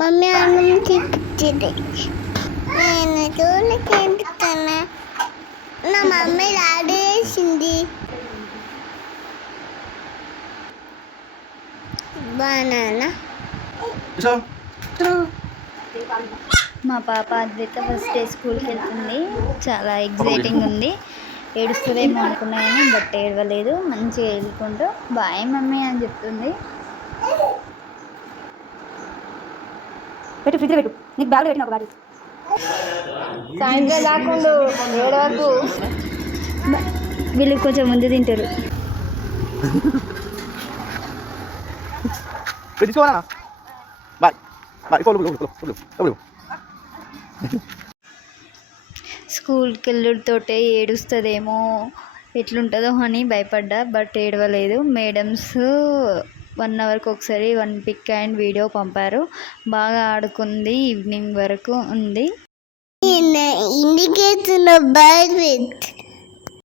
Mummy అన్నం తిప్పించింది. నేను చూడలే తింటున్నా. నా మమ్మీ డాడీ వేసింది. బనానా. మా పాప అద్విత ఫస్ట్ డే స్కూల్కి వెళ్తుంది. చాలా ఎగ్జైటింగ్ ఉంది. ఏడుస్తుందేమో అనుకున్నా కానీ బట్ ఏడవలేదు. మంచిగా వెళ్ళుకుంటూ బాయ్ మమ్మీ అని చెప్తుంది. పెట్టు ఫ్రిడ్జ్ పెట్టు. నీకు బ్యాగ్ పెట్టిన ఒక బ్యాగ్ సాయంత్రం దాకుండా ఏడవకు. వీళ్ళు కొంచెం ముందు తింటారు. స్కూల్కి వెళ్ళుడితోటే ఏడుస్తుందేమో ఎట్లుంటుందో అని భయపడ్డా బట్ ఏడవలేదు. మేడమ్స్ 1 అవర్కి ఒకసారి 1 పిక్ అండ్ వీడియో పంపారు. బాగా ఆడుకుంది. ఈవినింగ్ వరకు ఉంది. Indication bird with